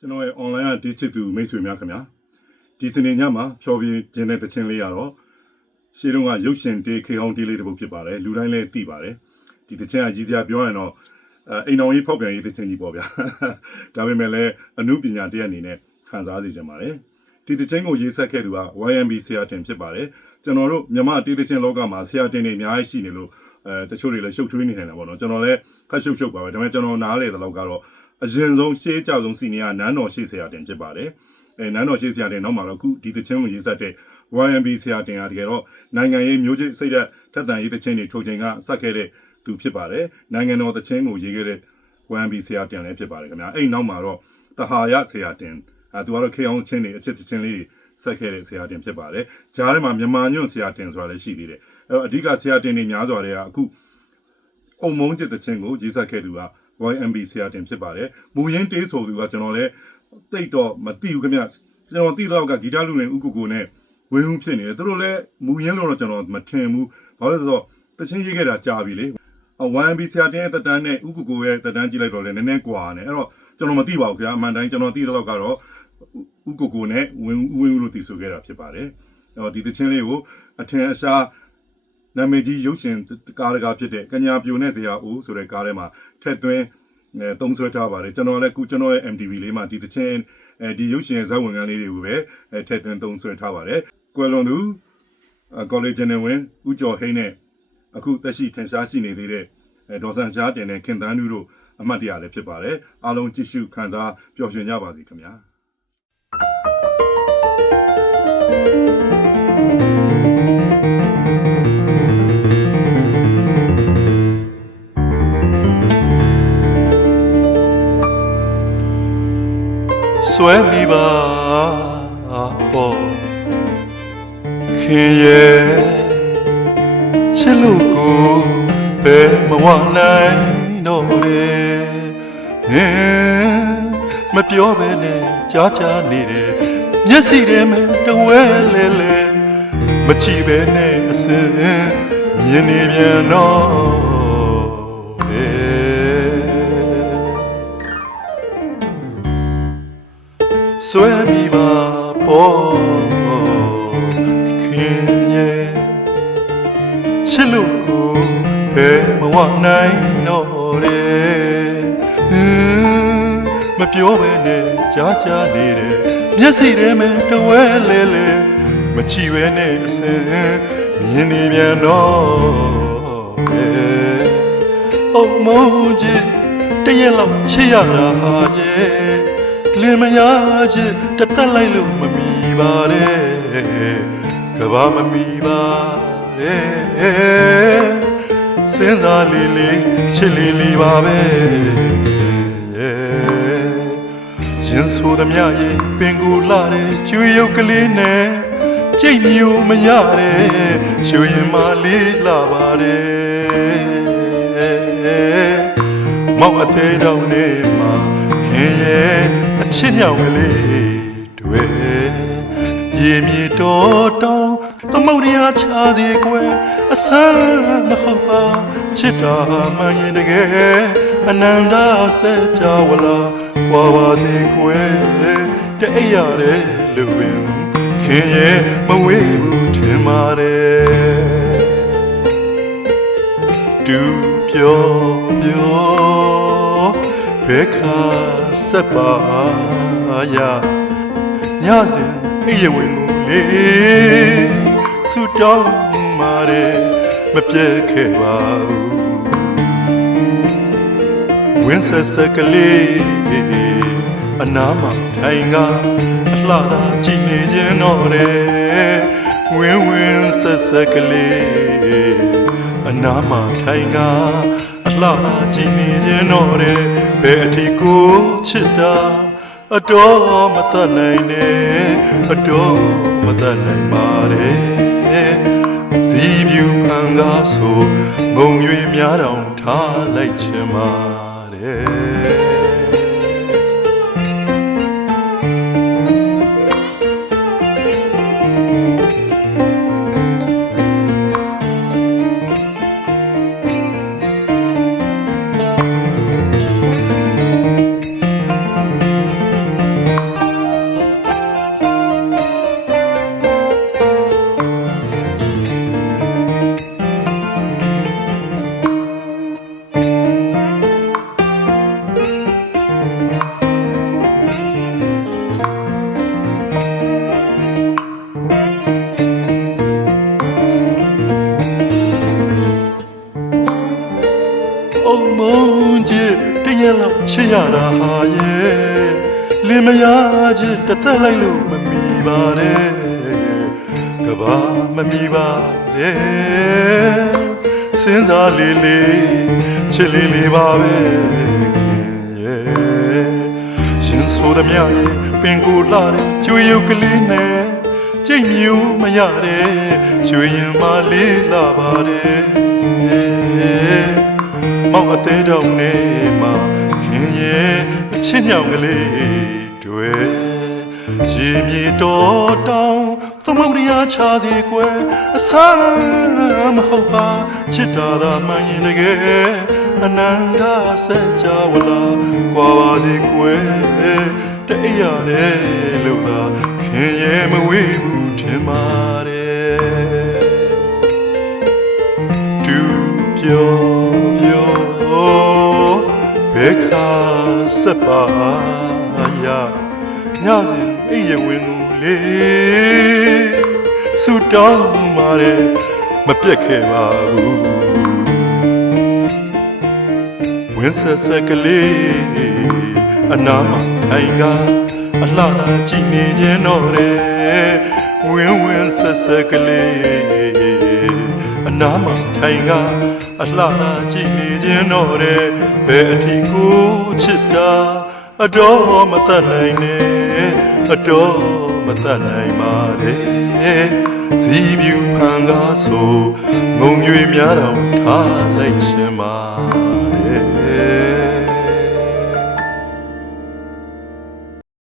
ကျွန်တော်ရဲ့ online ကဒီချစ်သူမိတ်ဆွေများခင်ဗျာဒီစနေညမှာဖြောပြခြင်းတဲ့တခြင်းလေးရတော့ရှေးတုန်းကရုပ်ရှင်တေးခေဟောင်းတေးလေးတစ်ပုဒ်ဖြစ်ပါတယ်လူတိုင်းလည်းသိပါတယ်ဒီတခြင်းကရည်စရာပြောရရင်တော့အိမ်တော်ကြီးဖောက်ပြန်ရေးတခြင်းကြီးပေါ့ဗျာဒါပေမဲ့လည်းအမှုပညာတရက်အနေနဲ့ခံစားစေချင်ပါတယ်ဒီတခြင်းကိုရေးဆက်ခဲ့သူက YMB ဆရာတင်ဖြစ်ပါတယ်ကျွန်တော်တို့မြန်မာတေးတခြင်းလောကမှာဆရာတင်တွေအများကြီးရှိနေလို့တချို့တွေလည်းရှုပ်ထွေးနေနေတာပေါ့နော်ကျွန်တော်လည်းခက်ရှုပ်ပါပဲဒါပေမဲ့ကျွန်တော်နားလေတဲ့လောက်ကတော့အရင်ဆုံးရှေးကြောက်ဆုံးစီနီယာနန်းတော်ရှေ့ဆရာတင်ဖြစ်ပါတယ်နန်းတော်ရှေ့ဆရာတင်နောက်မှာတော့အခုဒီတခြင်းကိုရေးဆက်တဲ့ YMB ဆရာတင်ကတကယ်တော့နိုင်ငံရေးမျိုးချစ်စိတ်သက်ထက်သန်ရေးတခြင်းတွေထိုးချိန်ကစခဲ့တဲ့သူဖြစ်ပါတယ်နိုင်ငံတော်တခြင်းကိုရေးခဲ့တဲ့ YMB ဆရာတင်လည်းဖြစ်ပါတယ်ခင်ဗျာအဲ့နောက်မှာတော့တဟာရဆရာတင်သူကတော့ခေအောင်ချင်းတွေအချစ်တခြင်းလေးဆက်ခဲ့တဲ့ဆရာတင်ဖြစ်ပါတယ်ဂျားထဲမှာမြန်မာညွန့်ဆရာတင်ဆိုတာလည်းရှိသေးတယ်အဲ့တော့အဓိကဆရာတင်တွေများစွာတွေကအခုအုံမုန်းချစ်တခြင်းကိုရေးဆက်ခဲ့သူကYMB ဆရာတင်ဖြစ်ပါတယ်မူရင်းတေးဆိုသူကကျွန်တော်လည်းတိတ်တော့မသိဘူးခင်ဗျကျွန်တော်သိတော့ကဂီတလူလင်ဥကုကိုနဲ့ဝင်းဦးဖြစ်နေတယ်သူတို့လည်းမူရင်းလို့တော့ကျွန်တော်မထင်ဘူးဘာလို့လဲဆိုတော့တချင်းရေးခဲ့တာကြာပြီလေ YMB ဆရာတင်ရဲ့တက်တန်းနဲ့ဥကုကိုရဲ့တက်တန်းကြည့်လိုက်တော့လည်းနည်းနည်းကွာနေအဲ့တော့ကျွန်တော်မသိပါဘူးခင်ဗျအမှန်တိုင်းကျွန်တော်သိတော့ကတော့ဥကုကိုနဲ့ဝင်းဦးလို့တည်ဆိုခဲ့တာဖြစ်ပါတယ်အဲ့တော့ဒီတချင်းလေးကိုအထင်အရှားနာမည်ကြီးရုပ်ရှင်ကားတကားဖြစ်တဲ့ကညာပြိုနဲ့ဇေယျဦးဆိုတဲ့ကားထဲမှာထက်သွင်းသုံးဆွဲထားပါတယ်ကျွန်တော်လည်းခုကျွန်တော်ရဲ့ MTV လေးမှာဒီတချင်းဒီရုပ်ရှင်ဇာတ်ဝင်ခန်းလေးတွေကိုပဲထက်သွင်းသုံးဆွဲထားပါတယ်ကွယ်လွန်သူကောလိပ်ဂျန်နယ်ဝင်ဦးကျော်ဟိန်းနဲ့အခုတက်ရှိထင်ရှားရှိနေသေးတဲ့ဒေါ်ဆန်ရှားတင်နဲ့ခင်သန်းနုတို့အမှတ်တရလည်းဖြစ်ပါတယ်အားလုံးကြည့်ရှုခံစားပျော်ရွှင်ကြပါစေခင်ဗျာဆွဲမိပါပေါ့ခင်ရဲ့ချစ်လို့ကိုဘယ်မဝနိုင်တော့တယ်မပြောဘဲနဲ့ကြားကြားနေတယ်မျက်စိထဲမှာတဝဲလဲလဲမကြည့်ဘဲနဲ့အစင်မြင်နေပြန်တော့ဆွဲမိပါပေါ့ခင်ရဲ့ချစ်လို့ကိုဘယ်မဝနိုင်တော့တယ်မပြောဘဲနဲ့ကြားကြားနေတယ်မျက်စိထဲမှာတဝဲလဲလဲမချီပဲနဲ့အစင်မြင်နေပြန်တော့အုံမုန်းကြီးတရက်လောက်ချစ်ရတာဟာရဲ့လင်မယားချစ်တတ်လိုက်လို့မမီပါနဲ့ကဘာမမီပါနဲ့စဉ်းစားလေးလေးချစ်လေးလေးပါပဲရင်ဆိုသမျှရဲ့ပင်ကိုလာတဲ့ကျွေးရုပ်ကလေးနဲ့ကြိတ်မျိုးမရတဲ့ရွှေရင်မလေးလာပါတယ်မောင်အသေးတောင်နေမှာခင်ရဲ့ချစ်ညောင်ကလေးတွေရေမြေတော်တောင်းသမုဒ္ဒရာချာစီကွယ်အဆန်းမဟုတ်ပါချစ်တာမှန်ရင်တကယ်အနန္တဆက်ကြဝလာကွာပါစေကွယ်တအိပ်ရတယ်လူပင်ခင်ရဲ့မဝေးဘူးထင်ပါတယ်တူပြောဘဲခါဆက်ပါရညစဉ်အိယဝင်ကိုလေဆူတောင်းမာတယ်မပြဲခဲ့ပါဘူးဝင်းဆက်ဆက်ကလေးအနားမှာထိုင်ကအလှသာကြည့်နေခြင်းတော့တယ်ဝင်းဆက်ဆက်ကလေးအနားမှာထိုင်ကအလှသာကြည့်နေခြင်းတော့တယ်ဘယ်အထီကိုချစ်တာအတော်မတတ်နိုင်နဲ့အတော်မတတ်နိုင်ပါနဲ့စီပြူဖန်ကားဆိုငုံ၍များတောင်ထားလိုက်ချင်ပါတယ် လင်မယားချင်းတစ်သက်လိုက်လို့မမီပါနဲ့ကဘာမမီပါနဲ့စဉ်းစားလေးလေးချစ်လေးလေးပါပဲခင်ရဲ့ရှင်ဆိုသမျှရဲ့ပင်ကိုလှတဲ့ကျွေးရုပ်ကလေးနဲ့ကြိတ်မျိုးမရတဲ့ရွှေရင်မလေးလာပါတယ်မောင်အသေးတောင်နေမှာခင်ရဲ့အချစ်ညောင်ကလေးတွေရေမြေတော်တောင်သမုဒ္ဒရာချာစီကွယ်အဆမ်းမဟုတ်ပါချစ်တာသာမှန်ရင်တကယ်အနန္တဆက်ကြဝလာကွာပါစီကွယ်တအိပ်ရတယ်လို့သာခင်ရဲ့မဝေးဘူးထင်ပါတယ်တူပြောပြောဘယ်ခါစပါရညစဉ်အိပ်ရဝင်ကိုလေဆူတောင်းမာတယ်မပြတ်ခဲ့ပါဘူးဝင်းဆက်ဆက်ကလေးအနာမအိမ်ကအလှသာကြည့်နေခြင်းတော့တယ်ဝင်းဝင်းဆက်ဆက်ကလေးအနာမအိမ်ကအလှသာကြည့်နေခြင်းတော့တယ်ဘယ်အထီကိုချစ်တာအတော်မတတ်နိုင်နဲ့အတော်မတတ်နိုင်ပါတဲ့စီပြူဖန်ကားဆိုငုံရွေများတော့ထားလိုက်ခြင်းပါ